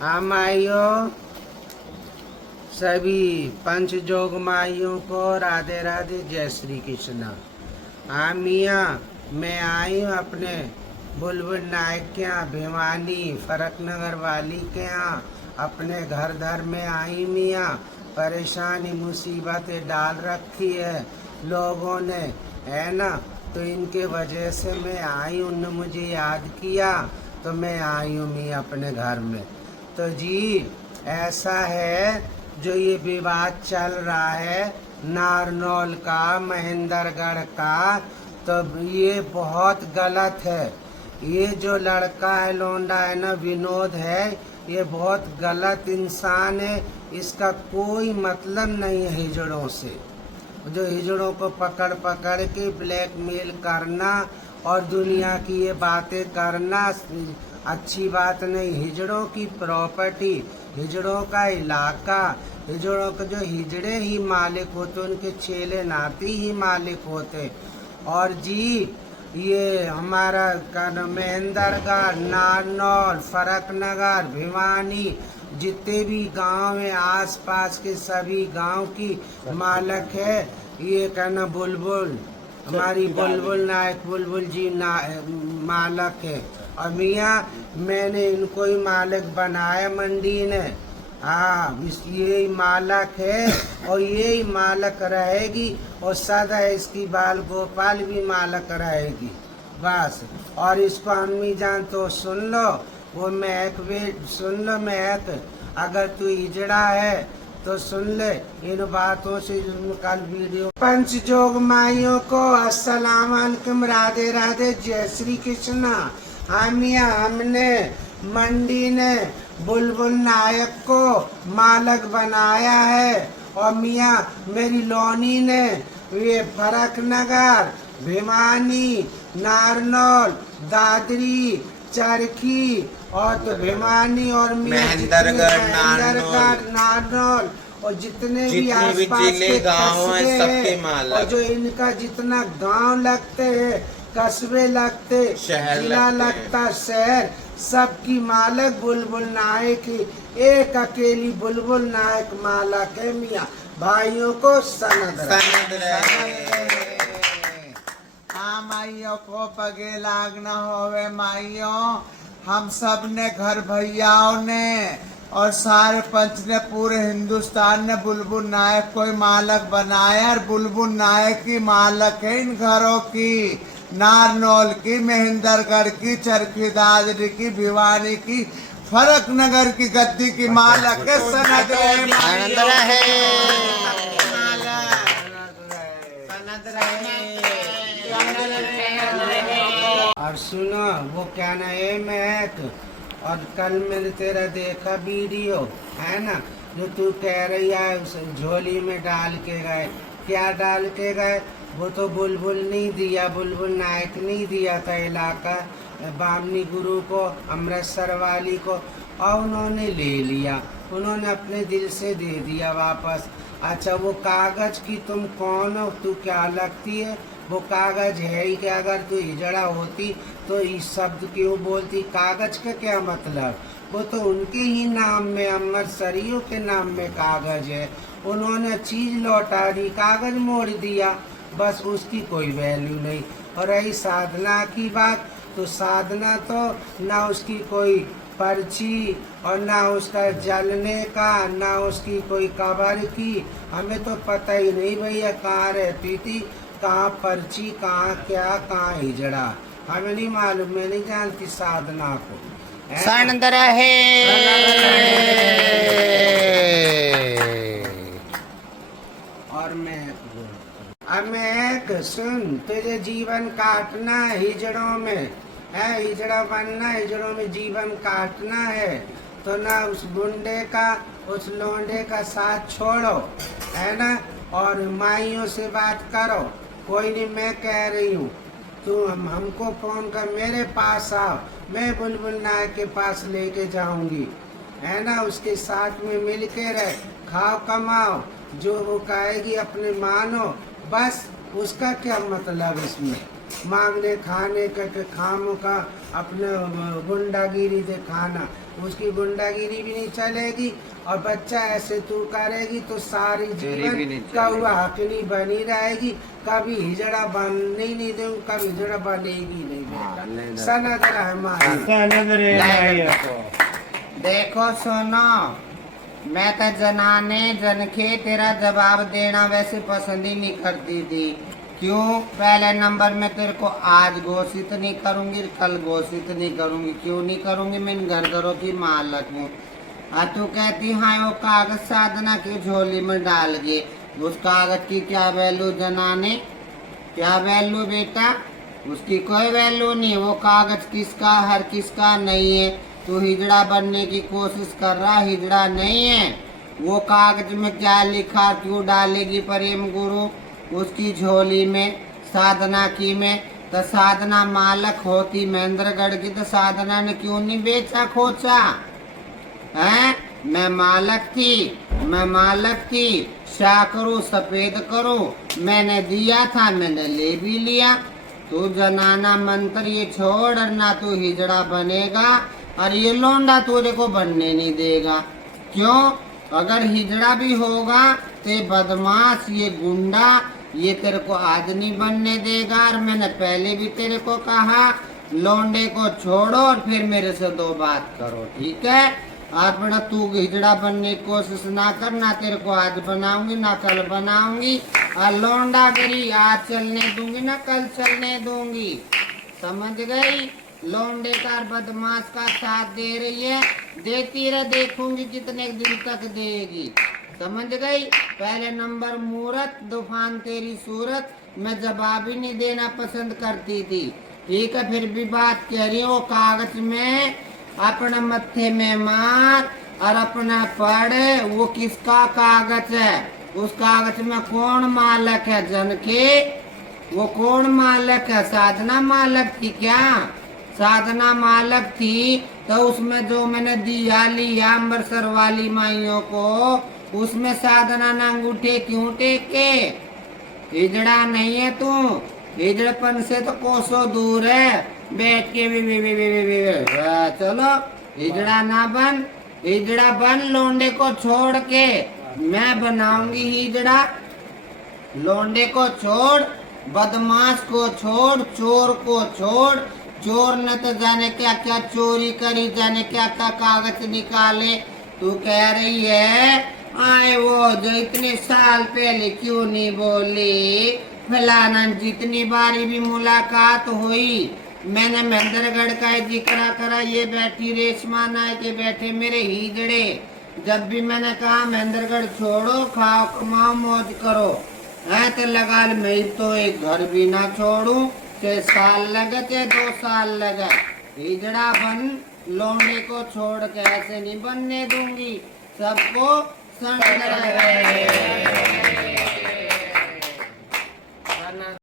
हाँ माइयों, सभी पंच जोग माइयों को राधे राधे, जय श्री कृष्ण। हाँ मियाँ, मैं आई हूँ अपने बुलबुल नायक के यहाँ, भिवानी फरक नगर वाली के यहाँ अपने घर धर में आई मियाँ। परेशानी मुसीबतें डाल रखी है लोगों ने, है ना। तो इनके वजह से मैं आई हूँ, उन्होंने मुझे याद किया तो मैं आई हूँ मियाँ अपने घर में। तो जी ऐसा है, जो ये विवाद चल रहा है नारनौल का, महेंद्रगढ़ का, तो ये बहुत गलत है। ये जो लड़का है, लौंडा है ना, विनोद है, ये बहुत गलत इंसान है। इसका कोई मतलब नहीं है हिजड़ों से। जो हिजड़ों को पकड़ पकड़ के ब्लैकमेल करना और दुनिया की ये बातें करना अच्छी बात नहीं। हिजड़ों की प्रॉपर्टी, हिजड़ों का इलाका, हिजड़ों के जो हिजड़े ही मालिक होते, उनके चेले नाती ही मालिक होते। और जी ये हमारा महेंद्रगढ़, नारनौल, फरक नगर, भिवानी, जितने भी गांव है आसपास के सभी गांव की मालक है ये कहना बुलबुल, हमारी बुलबुल नायक, बुलबुल जी मालक है। और मियाँ मैंने इनको ही मालिक बनाया मंडी ने। हाँ, यही मालक है और यही मालक रहेगी और सदा इसकी बाल गोपाल भी मालक रहेगी बस। और इसको अम्मी जान तो सुन लो, वो महक भी सुन लो। महक, अगर तू हिजड़ा है तो सुन ले इन बातों से। कल वीडियो पंच जोग माइयों को अस्सलाम वालेकुम, राधे राधे, जय श्री कृष्ण। हाँ मियाँ, हमने मंडी ने बुलबुल नायक को मालक बनाया है। और मियाँ मेरी लोनी ने ये फरक नगर, भिवानी, नारनौल, दादरी, चरखी और तो भिवानी और महेंद्रगढ़, नारनौल और जितने भी आसपास के गाँव हैं सबके मालक। और जो इनका जितना गांव लगते हैं, कस्बे लगते, जिला लगता, शहर, सबकी मालक बुलबुल नायक ही। एक अकेली बुलबुल नायक मालक है मियाँ। भाइयों को सनद हाँ माइयों को पगे लागना होवे माइयों। हम सब ने, घर भैयाओं ने और सारे पंच ने, पूरे हिंदुस्तान ने बुलबुल नायक को ही मालक बनाया। और बुलबुल नायक ही मालक है इन घरों की, नारनौल की, महेंद्रगढ़ की, चरखी दादरी की, भिवानी की, फरक नगर की गद्दी की मालक है। सनद और सुनो, वो क्या ना है महक, और कल मैंने तेरा देखा वीडियो, है ना, जो तू कह रही है उस झोली में डाल के गए। क्या डाल के गए? वो तो बुलबुल नहीं दिया, बुलबुल नायक नहीं दिया था इलाका बामनी गुरु को, अमृतसर वाली को, और उन्होंने ले लिया। उन्होंने अपने दिल से दे दिया वापस। अच्छा, वो कागज की तुम कौन हो? तू क्या लगती है? वो कागज है ही क्या? अगर तू हिजड़ा होती तो इस शब्द क्यों बोलती? कागज का क्या मतलब? वो तो उनके ही नाम में, अमृतसरियों के नाम में कागज है। उन्होंने चीज लौटा दी, कागज मोड़ दिया, बस उसकी कोई वैल्यू नहीं। और रही साधना की बात, तो साधना तो ना उसकी कोई पर्ची और ना उसका जलने का, ना उसकी कोई कबर की। हमें तो पता ही नहीं भैया कहाँ रहती थी, कहाँ पर्ची, कहाँ क्या, कहाँ हिजड़ा, हमें नहीं मालूम। मैं नहीं जानती साधना को। और मैं सुन, तुझे जीवन काटना है हिजड़ों में, है हिजड़ा बनना, हिजड़ों में जीवन काटना है तो ना उस गुंडे का, उस लौंडे का साथ छोड़ो, है ना। और माइयों से बात करो। कोई नहीं, मैं कह रही हूँ, तू हमको फोन कर, मेरे पास आओ, मैं बुलबुल नायक के पास लेके जाऊंगी, है ना। उसके साथ में मिल के रहे, खाओ कमाओ, जो वो कहेगी अपने मानो, बस। उसका क्या मतलब इसमें? मांगने खाने के खाम का अपने गुंडागिरी दिखाना, उसकी गुंडागिरी भी नहीं चलेगी। और बच्चा ऐसे तू करेगी तो सारी जीवन कौआ हकनी बनी रहेगी, कभी हिजड़ा बनने ही नहीं दूंगी, कभी हिजड़ा बनेगी नहीं बेटा। सनद रहे माई। देखो सुनो, मैं तो जनाने जनखे तेरा जवाब देना वैसे पसंद ही नहीं करती थी। क्यों? पहले नंबर में तेरे को आज घोषित नहीं करूंगी, कल घोषित नहीं करूंगी। क्यों नहीं करूंगी? मैं इन घर घरों की मालक हूँ। तू कहती हाँ वो कागज साधना की झोली में डाल गए, उस कागज की क्या वैल्यू जनाने? क्या वैल्यू बेटा? उसकी कोई वैल्यू नहीं। वो कागज किसका? हर किसका नहीं है। तू हिजड़ा बनने की कोशिश कर रहा, हिजड़ा नहीं है। वो कागज में क्या लिखा क्यों डालेगी प्रेम गुरु उसकी झोली में? साधना की में तो साधना मालक होती महेंद्रगढ़ की, तो साधना ने क्यों नहीं बेचा खोचा है? मैं मालक थी। क्या करूं? सफेद करूं? मैंने दिया था, मैंने ले भी लिया। तू जनाना मंत्र ये छोड़, ना तू हिजड़ा बनेगा और ये लौंडा तुझे को बनने नहीं देगा। क्यों? अगर हिजड़ा भी होगा तो बदमाश ये गुंडा ये तेरे को आज नहीं बनने देगा। और मैंने पहले भी तेरे को कहा लौंडे को छोड़ो और फिर मेरे से 2 बात करो, ठीक है? और बड़ा तू हिजड़ा बनने की कोशिश ना करना, तेरे को आज बनाऊंगी ना कल बनाऊंगी। और लौंडा गरी आज चलने दूंगी ना कल चलने दूंगी, समझ गई? लौंडे का बदमाश का साथ दे रही है, देती रह, देखूंगी कितने दिन तक देगी, समझ गई? पहले नंबर मूरत तूफान तेरी सूरत, मैं जवाब ही नहीं देना पसंद करती थी, ठीक है? फिर भी बात कह रही हूँ, कागज में अपना मत्थे में मार और अपना पढ़। वो किसका कागज है? उस कागज में कौन मालक है? जन के वो कौन मालक है? साधना मालक थी क्या? साधना मालक थी तो उसमें जो मैंने दिया लिया अमृतसर वाली माइयों को, उसमें साधना ने अंगूठे क्यों टेके? हिजड़ा नहीं है तू, हिजड़पन से तो कोसों दूर है। बैठ के चलो हिजड़ा ना बन, हिजड़ा बन। लौंडे को छोड़ के मैं बनाऊंगी हिजड़ा। लौंडे को छोड़, बदमाश को छोड़, चोर को छोड़। चोर ने तो जाने क्या क्या चोरी करी, जाने क्या क्या कागज निकाले। तू कह रही है आए वो जो इतने साल पहले क्यों नहीं बोली? फलाना जितनी बारी भी मुलाकात हुई मैंने महेंद्रगढ़ का जिक्र करा, ये बैठी रेशमा नाय के बैठे मेरे हिजड़े। जब भी मैंने कहा महेंद्रगढ़ छोड़ो, खाओ कमाओ मौज करो, है तो लगा मैं तो एक घर भी ना छोड़ू, चाहे साल लगे चाहे 2 साल लगे। हिजड़ा बन, लौंडे को छोड़ के ऐसे नहीं बनने दूंगी, सबको संग